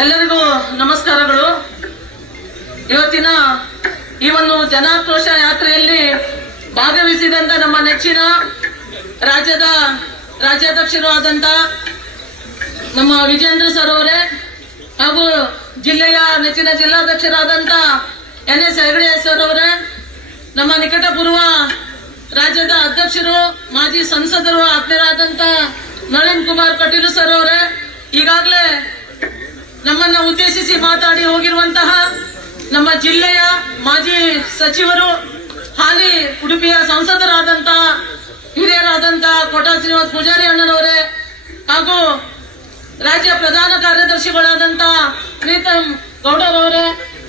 ಎಲ್ಲರಿಗೂ ನಮಸ್ಕಾರಗಳು. ಇವತ್ತಿನ ಈ ಒಂದು ಜನಾಕ್ರೋಶ ಯಾತ್ರೆಯಲ್ಲಿ ಭಾಗವಹಿಸಿದಂತ ನಮ್ಮ ನೆಚ್ಚಿನ ರಾಜ್ಯದ ರಾಜ್ಯಾಧ್ಯಕ್ಷರು ಆದಂತ ನಮ್ಮ ವಿಜೇಂದ್ರ ಸರ್ ಅವರೇ ಹಾಗೂ ಜಿಲ್ಲೆಯ ನೆಚ್ಚಿನ ಜಿಲ್ಲಾಧ್ಯಕ್ಷರಾದಂತ ಎನ್ ಎಸ್ ಹೆಗಡೆ ಸರ್ ಅವರೇ, ನಮ್ಮ ನಿಕಟಪೂರ್ವ ರಾಜ್ಯದ ಅಧ್ಯಕ್ಷರು, ಮಾಜಿ ಸಂಸದರು ಆತ್ಮೀಯರಾದಂತ ನಳಿನ್ ಕುಮಾರ್ ಕಟೀಲು ಸರ್ ಅವರೇ, ಈಗಾಗಲೇ ಉದ್ದೇಶಿಸಿ ಮಾತಾಡಿ ಹೋಗಿರುವಂತಹ ನಮ್ಮ ಜಿಲ್ಲೆಯ ಮಾಜಿ ಸಚಿವರು, ಹಾಲಿ ಉಡುಪಿಯ ಸಂಸದರಾದಂತಹ ಹಿರಿಯರಾದಂತಹ ಕೋಟಾ ಶ್ರೀನಿವಾಸ ಪೂಜಾರಿ ಅಣ್ಣನವರೇ ಹಾಗೂ ರಾಜ್ಯ ಪ್ರಧಾನ ಕಾರ್ಯದರ್ಶಿಗಳಾದಂತ ಪ್ರೀತಮ್ ಗೌಡರವರೇ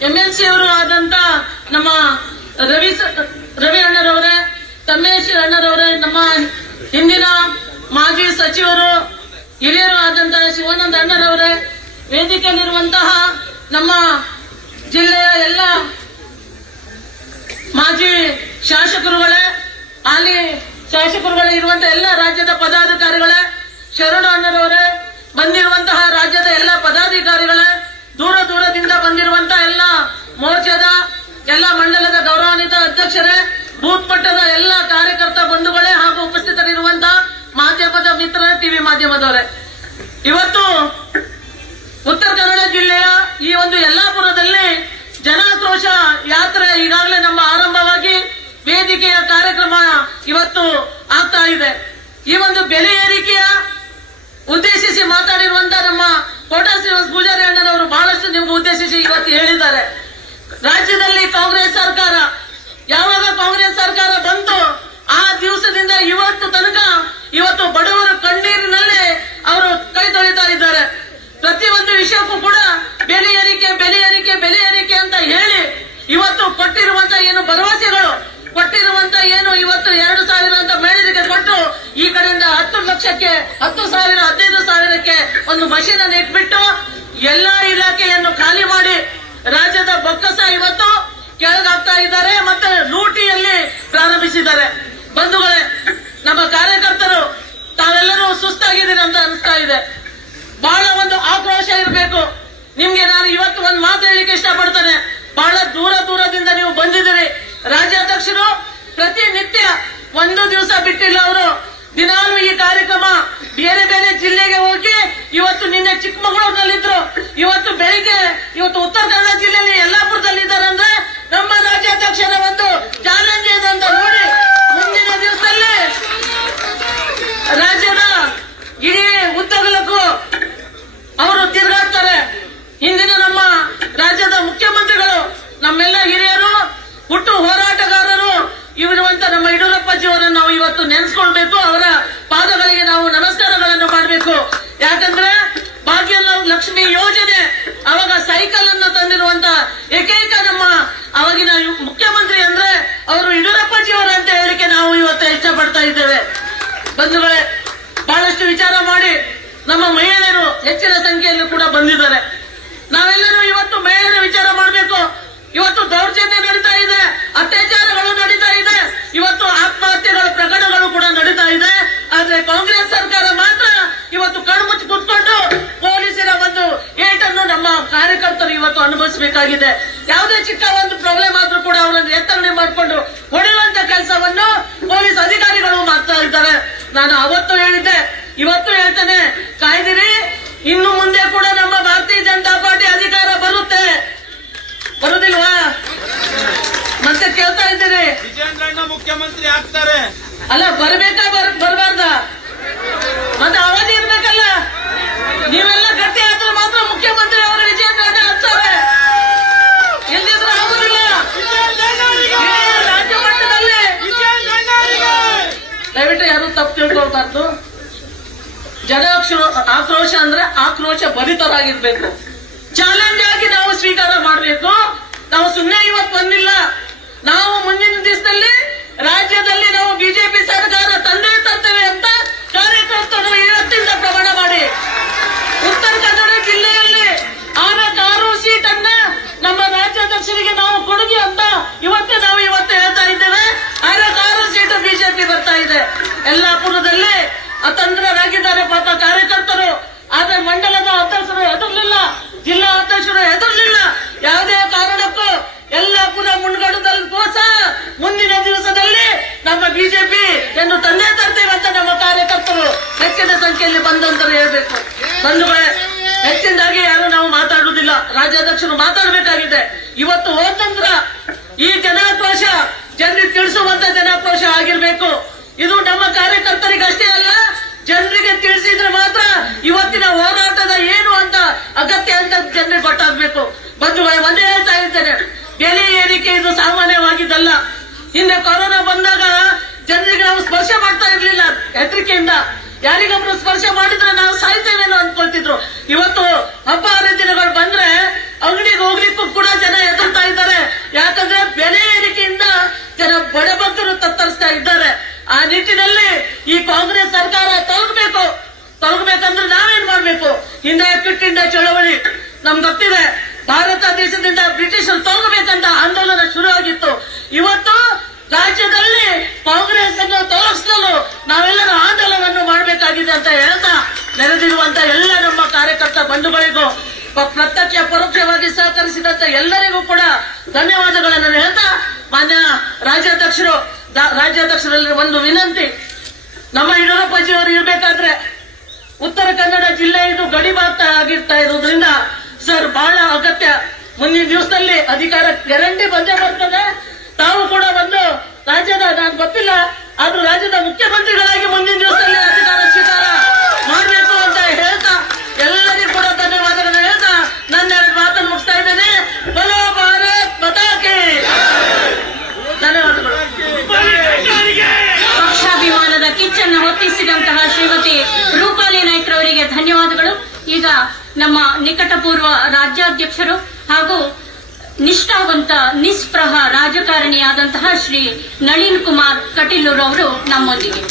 ಎಂಎಲ್ಸಿ ಅವರು ಆದಂತ ನಮ್ಮ ರವಿ ರವಿ ಅಣ್ಣರವರೇ, ತಮ್ಮೇಶ್ ಅಣ್ಣರವರೇ, ನಮ್ಮ ಹಿಂದಿನ ಮಾಜಿ ಸಚಿವರು, ಹಿರಿಯರು ಆದಂತಹ ಶಿವಾನಂದ ಅಣ್ಣರವರೇ ವೇದಿಕೆಯಲ್ಲಿರುವಂತಹ ನಮ್ಮ ಜಿಲ್ಲೆಯ ಎಲ್ಲ ಮಾಜಿ ಶಾಸಕರುಗಳೇ, ಹಾಲಿ ಶಾಸಕರುಗಳೇ ಇರುವಂತಹ ಎಲ್ಲ ರಾಜ್ಯದ ಪದಾಧಿಕಾರಿಗಳೇ, ಶರಣ ಅಣ್ಣರವರೇ, ಬಂದಿರುವಂತಹ ರಾಜ್ಯದ ಎಲ್ಲ ಪದಾಧಿಕಾರಿಗಳೇ ದೂರ ದೂರದಿಂದ ಬಂದಿರುವಂತಹ ಎಲ್ಲ ಮೋರ್ಚಾದ ಎಲ್ಲ ಮಂಡಲದ ಗೌರವಾನ್ವಿತ ಅಧ್ಯಕ್ಷರೇ ಬೂತ್ ಮಟ್ಟದ ಎಲ್ಲ ಕಾರ್ಯಕರ್ತ ಬಂಧುಗಳೇ ಹಾಗೂ ಉಪಸ್ಥಿತರಿರುವಂತಹ ಮಾಧ್ಯಮದ ಮಿತ್ರ ಟಿವಿ ಮಾಧ್ಯಮದವರೇ ಇವತ್ತು ಉತ್ತರ ಕನ್ನಡ ಜಿಲ್ಲೆಯ ಈ ಒಂದು ಯಲ್ಲಾಪುರದಲ್ಲಿ ಜನಾಕ್ರೋಶ ಯಾತ್ರೆ ಈಗಾಗಲೇ ನಮ್ಮ ಆರಂಭವಾಗಿ ವೇದಿಕೆಯ ಕಾರ್ಯಕ್ರಮ ಇವತ್ತು ಆಗ್ತಾ ಇದೆ. ಈ ಒಂದು ಬೆಲೆ ಏರಿಕೆಯ ಉದ್ದೇಶಿಸಿ ಮಾತಾಡಿರುವಂತ ನಮ್ಮ ಕೋಟಾ ಶ್ರೀನಿವಾಸ ಪೂಜಾರಿ ಅಣ್ಣನವರು ಬಹಳಷ್ಟು ನಿಮ್ಗೆ ಉದ್ದೇಶಿಸಿ ಇವತ್ತು ಹೇಳಿದ್ದಾರೆ. ರಾಜ್ಯದಲ್ಲಿ ಕಾಂಗ್ರೆಸ್ ಸರ್ಕಾರ, ಯಾವಾಗ ಕಾಂಗ್ರೆಸ್ ಸರ್ಕಾರ ಬಂತು ಆ ದಿವಸದಿಂದ ಇವತ್ತು ತನಕ ಇವತ್ತು ಬಡವರ ಕಣ್ಣೀರಿನಲ್ಲಿ ಅವರು ಕೈ ತೊಳಿತಾ ಇದ್ದಾರೆ. ಪ್ರತಿಯೊಂದು ವಿಷಯಕ್ಕೂ ಕೂಡ ಇವತ್ತು ಕೊಟ್ಟಿರುವಂತ ಏನು ಭರವಸೆಗಳು, ಕೊಟ್ಟಿರುವಂತ ಏನು ಇವತ್ತು ಎರಡು ಸಾವಿರ ಅಂತ ಮಹಿಳೆಯರಿಗೆ ಕೊಟ್ಟು ಈ ಕಡೆಯಿಂದ ಹತ್ತು ಲಕ್ಷಕ್ಕೆ, ಹತ್ತು ಸಾವಿರ, ಹದಿನೈದು ಸಾವಿರಕ್ಕೆ ಒಂದು ಮಷೀನ್ ಅನ್ನು ಇಟ್ಬಿಟ್ಟು ಎಲ್ಲಾ ಇಲಾಖೆಯನ್ನು ಖಾಲಿ ಮಾಡಿ ರಾಜ್ಯದ ಬೊಕ್ಕಸ ಇವತ್ತು ಕೆಳಗಾಗ್ತಾ ಇದ್ದಾರೆ ಮತ್ತೆ ಲೂಟಿಯಲ್ಲಿ ಪ್ರಾರಂಭಿಸಿದ್ದಾರೆ. ಬಂಧುಗಳೇ, ನಮ್ಮ ಕಾರ್ಯಕರ್ತರು, ತಾವೆಲ್ಲರೂ ಸುಸ್ತಾಗಿದ್ದೀರಿ ಅಂತ ಅನಿಸ್ತಾ ಇದೆ. ಬಹಳ ಒಂದು ಆಕ್ರೋಶ ಇರಬೇಕು. ನಿಮ್ಗೆ ನಾನು ಇವತ್ತು ಒಂದು ಮಾತು ಹೇಳಿಕ್ಕೆ ಇಷ್ಟಪಡ್ತೇನೆ. ಬಹಳ ದೂರ ದೂರದಿಂದ ನೀವು ಬಂದಿದ್ದೀರಿ. ರಾಜ್ಯಾಧ್ಯಕ್ಷರು, ಪ್ರತಿನಿತ್ಯ ಒಂದು ದಿವಸ ಬಿಟ್ಟಿಲ್ಲ ಅವರು. ದಿನಾಲು ಈ ಕಾರ್ಯಕ್ರಮ ಬೇರೆ ಬೇರೆ ಜಿಲ್ಲೆಗೆ ಹೋಗಿ ಇವತ್ತು ನಿನ್ನೆ ಚಿಕ್ಕಮಗಳೂರಿನಲ್ಲಿದ್ರು. ಇವತ್ತು ಬೆಳಿಗ್ಗೆ ಇವತ್ತು ಉತ್ತರ ಕನ್ನಡ ಜಿಲ್ಲೆಯಲ್ಲಿ ಯಲ್ಲಾಪುರದಲ್ಲಿ ಇದ್ದಾರೆ ಅಂದ್ರೆ ನಮ್ಮ ರಾಜ್ಯಾಧ್ಯಕ್ಷರ ಒಂದು ಚಾಲೆಂಜ್ ಇದೆ ಅಂತ ನೋಡಿ ಮುಂದಿನ ದಿವಸದಲ್ಲಿ ರಾಜ್ಯದ ಇಡೀ ಉದ್ದಗಲಕ್ಕೂ ಅವರು ತಿರುಗಾಡ್ತಾರೆ ಹಿಂದಿನ ನಮ್ಮ ರಾಜ್ಯದ ಮುಖ್ಯಮಂತ್ರಿಗಳು ನಮ್ಮೆಲ್ಲ ಹಿರಿಯರು ಹುಟ್ಟು ಹೋರಾಟಗಾರರು ಇರುವಂತ ನಮ್ಮ ಯಡಿಯೂರಪ್ಪಜಿಯವರನ್ನು ನಾವು ಇವತ್ತು ನೆನೆಸ್ಕೊಳ್ಬೇಕು ಅವರ ಪಾದಗಳಿಗೆ ನಾವು ನಮಸ್ಕಾರಗಳನ್ನು ಮಾಡಬೇಕು ಯಾಕಂದ್ರೆ ಭಾಗ್ಯ ಲಕ್ಷ್ಮಿ ಯೋಜನೆ ಅವಾಗ ಸೈಕಲ್ ಅನ್ನು ತಂದಿರುವಂತ ಏಕೈಕ ನಮ್ಮ ಅವಾಗಿನ ಯು- ಮುಖ್ಯಮಂತ್ರಿ ಅಂದ್ರೆ ಅವರು ಯಡಿಯೂರಪ್ಪಜಿಯವರು ಅಂತ ಹೇಳಿಕೆ ನಾವು ಇವತ್ತು ಇಷ್ಟಪಡ್ತಾ ಇದ್ದೇವೆ ಬಂಧುಗಳೇ, ಬಹಳಷ್ಟು ವಿಚಾರ ಮಾಡಿ ನಮ್ಮ ಮಹಿಳೆಯರು ಹೆಚ್ಚಿನ ಸಂಖ್ಯೆಯಲ್ಲಿ ಕೂಡ ಬಂದಿದ್ದಾರೆ. ನಾವೆಲ್ಲರೂ ಇವತ್ತು ಮಹಿಳೆಯರ ವಿಚಾರ ಮಾಡಬೇಕು. ಇವತ್ತು ದೌರ್ಜನ್ಯ ನಡೀತಾ ಇದೆ, ಅತ್ಯಾಚಾರಗಳು ನಡೀತಾ ಇದೆ, ಇವತ್ತು ಆತ್ಮಹತ್ಯೆಗಳ ಪ್ರಕರಣಗಳು ಕೂಡ ನಡೀತಾ ಇದೆ. ಆದ್ರೆ ಕಾಂಗ್ರೆಸ್ ಸರ್ಕಾರ ಮಾತ್ರ ಇವತ್ತು ಕಣ್ಮುಚ್ಚಿ ಕುತ್ಕೊಂಡು ಪೊಲೀಸರ ಒಂದು ಏಟನ್ನು ನಮ್ಮ ಕಾರ್ಯಕರ್ತರು ಇವತ್ತು ಅನುಭವಿಸಬೇಕಾಗಿದೆ. ಯಾವುದೇ ಚಿಕ್ಕ ಒಂದು ಪ್ರಾಬ್ಲಮ್ ಆದ್ರೂ ಕೂಡ ಅವರನ್ನು ಎತ್ತರಣೆ ಮಾಡಿಕೊಂಡು ಹೊಡೆಯುವಂತ ಕೆಲಸವನ್ನು ಪೊಲೀಸ್ ಅಧಿಕಾರಿಗಳು ಮಾಡ್ತಾ ಇದ್ದಾರೆ. ನಾನು ಅವತ್ತು ಹೇಳಿದ್ದೆ ಇವತ್ತು ಹೇಳ್ತೇನೆ. ಕಾಯ್ದಿರಿ ಇನ್ನು ಮುಂದೆ ಕೂಡ ನಮ್ಮ ಭಾರತೀಯ ಜನತಾ ಪಾರ್ಟಿ ಅಧಿಕಾರ ಬರುತ್ತೆ. ಬರುದಿಲ್ವಾ? ಮತ್ತೆ ಕೇಳ್ತಾ ಇದ್ದೀರಿ. ಮುಖ್ಯಮಂತ್ರಿ ಆಗ್ತಾರೆ. ಅಲ್ಲ ಬರ್ಬೇಕಾ ಬರಬಾರ್ದ? ಮತ್ತೆ ಅವಧಿ ಇರ್ಬೇಕಲ್ಲ ನೀವೆಲ್ಲ ಗಟ್ಟಿ ಆದ್ರೆ ಮಾತ್ರ ಮುಖ್ಯಮಂತ್ರಿ ಅವರು ವಿಜೇಂದ್ರ ಆಗ್ತಾರೆ ಎಲ್ಲಿದ್ರು ಆಗುದಿಲ್ಲ ಇಡೀ ರಾಜ್ಯ ಮಟ್ಟದಲ್ಲಿ ದಯವಿಟ್ಟು ತಪ್ಪು ಜನ ಆಕ್ರೋಶ ಅಂದ್ರೆ ಆಕ್ರೋಶ ಭರಿತರಾಗಿರ್ಬೇಕು. ಚಾಲೆಂಜ್ ಆಗಿ ನಾವು ಸ್ವೀಕಾರ ಮಾಡಬೇಕು. ನಾವು ಸುಮ್ಮನೆ ಇವತ್ತು ಹೆಚ್ಚಿನ ಸಂಖ್ಯೆಯಲ್ಲಿ ಬಂದಂತರ ಹೇಳ್ಬೇಕು. ಬಂಧುಗಳೇ, ಹೆಚ್ಚಿನದಾಗಿ ಯಾರು ನಾವು ಮಾತಾಡುವುದಿಲ್ಲ. ರಾಜ್ಯಾಧ್ಯಕ್ಷರು ಮಾತಾಡಬೇಕಾಗಿದೆ. ಇವತ್ತು ಹೋತಂತ್ರ ಈ ಜನಾಕ್ರೋಶ, ಜನರಿಗೆ ತಿಳಿಸುವಂತ ಜನಾಕ್ರೋಶ ಆಗಿರ್ಬೇಕು. ಇದು ನಮ್ಮ ಕಾರ್ಯಕರ್ತರಿಗಷ್ಟೇ ಅಲ್ಲ, ಜನರಿಗೆ ತಿಳಿಸಿದ್ರೆ ಮಾತ್ರ ಇವತ್ತಿನ ಹೋರಾಟದ ಏನು ಅಂತ ಅಗತ್ಯ ಅಂತ ಜನರಿಗೆ ಗೊತ್ತಾಗ್ಬೇಕು. ಬಂಧುಗಳೇ, ಒಂದೇ ಹೇಳ್ತಾ ಇದ್ದೇನೆ. ಬೆಲೆ ಏರಿಕೆ ಇದು ಸಾಮಾನ್ಯವಾಗಿದ್ದಲ್ಲ. ಹಿಂದೆ ಕೊರೋನಾ ಬಂದಾಗ ಜನರಿಗೆ ನಾವು ಸ್ಪರ್ಶ ಮಾಡ್ತಾ ಇರ್ಲಿಲ್ಲ, ಹೆದರಿಕೆಯಿಂದ. ಯಾರಿಗೊಬ್ರು ಸ್ಪರ್ಶ ಮಾಡಿದ್ರೆ ನಾವು ಸಾಯ್ತೇವೇನೋ ಅನ್ಕೊಳ್ತಿದ್ರು ಇವತ್ತು ಹಬ್ಬ ಹರಿದಿನಗಳು ಬಂದ್ರೆ ಅಂಗಡಿಗೆ ಹೋಗ್ಲಿಕ್ಕೂ ಕೂಡ ಜನ ಎದುರ್ತಾ ಇದ್ದಾರೆ. ಯಾಕಂದ್ರೆ ಬೆಲೆ ಏರಿಕೆಯಿಂದ ಜನ ಬಡಬಗ್ಗರು ತತ್ತರಿಸ್ತಾ ಇದ್ದಾರೆ. ಆ ನಿಟ್ಟಿನಲ್ಲಿ ಈ ಕಾಂಗ್ರೆಸ್ ಸರ್ಕಾರ ತೊಲಗಬೇಕು. ತೊಲಗಬೇಕಂದ್ರೆ ನಾವೇನ್ ಮಾಡ್ಬೇಕು? ಹಿಂದೆ ಕ್ವಿಟ್ ಇಂಡಿಯಾ ಚಳವಳಿ. ನಮ್ಗೆ ಗೊತ್ತಿದೆ, ಭಾರತ ದೇಶದಿಂದ ಬ್ರಿಟಿಷರು ತೊಲಗಬೇಕಂತ ಆಂದೋಲನ ಶುರು ಆಗಿತ್ತು ಇವತ್ತು ರಾಜ್ಯದಲ್ಲಿ ಕಾಂಗ್ರೆಸ್ ಅನ್ನು ತೊಲಗಿಸಲು ನಾವೆಲ್ಲರೂ ಮಾಡಬೇಕಾಗಿದೆ ಅಂತ ಹೇಳ್ತಾ ನೆರೆದಿರುವಂತ ಎಲ್ಲ ನಮ್ಮ ಕಾರ್ಯಕರ್ತ ಬಂಧುಗಳಿಗೂ ಪ್ರತ್ಯಕ್ಷ ಪರೋಕ್ಷವಾಗಿ ಸಹಕರಿಸಿದಂತ ಎಲ್ಲರಿಗೂ ಕೂಡ ಧನ್ಯವಾದಗಳನ್ನು ಹೇಳ್ತಾ ಮಾನ್ಯ ರಾಜ್ಯಾಧ್ಯಕ್ಷರು ರಾಜ್ಯಾಧ್ಯಕ್ಷರಲ್ಲಿ ಒಂದು ವಿನಂತಿ. ನಮ್ಮ ಯಡಿಯೂರಪ್ಪಜಿಯವರು ಇರಬೇಕಾದ್ರೆ ಉತ್ತರ ಕನ್ನಡ ಜಿಲ್ಲೆ ಇದು ಗಡಿಭಾಗ ಆಗಿರ್ತಾ ಇರೋದ್ರಿಂದ ಸರ್ ಬಹಳ ಅಗತ್ಯ. ಮುಂದಿನ ದಿವಸದಲ್ಲಿ ಅಧಿಕಾರ ಗ್ಯಾರಂಟಿ ಬಂದೇ ಬರ್ತದೆ. ತಾವು ಕೂಡ ಒಂದು ರಾಜ್ಯದ, ನಾನು ಗೊತ್ತಿಲ್ಲ, ಆದ್ರೂ ರಾಜ್ಯದ ಮುಖ್ಯಮಂತ್ರಿಗಳಾಗಿ ಮುಂದಿನ ದಿವಸದಲ್ಲಿ ಅಧಿಕಾರ ಸ್ವೀಕಾರ ಮಾಡಬೇಕು ಅಂತ ಹೇಳ್ತಾ ಎಲ್ಲರಿಗೂ ಕೂಡ ಧನ್ಯವಾದಗಳನ್ನು ಹೇಳ್ತಾ ನನ್ನ ಎರಡು ಮಾತನ್ನು ಮುಗಿಸ್ತಾ ಇದ್ದೇನೆ ಬಲೋ ಭಾರತ್ ಮತಾಕೆ ಧನ್ಯವಾದಗಳು ಪಕ್ಷಾಭಿಮಾನದ ಹೊತ್ತಿಸಿದಂತಹ ಶ್ರೀಮತಿ ರೂಪಾಲಿ ನಾಯ್ಕರವರಿಗೆ ಧನ್ಯವಾದಗಳು. ಈಗ ನಮ್ಮ ನಿಕಟಪೂರ್ವ ರಾಜ್ಯಾಧ್ಯಕ್ಷರು ಹಾಗೂ ನಿಷ್ಠಾವಂತ ನಿಸ್ಪೃಹ ರಾಜಕಾರಣಿಯಾದಂತಹ ಶ್ರೀ ನಳಿನ್ ಕುಮಾರ್ ಕಟೀಲೂರ್ ಅವರು ನಮ್ಮೊಂದಿಗೆ.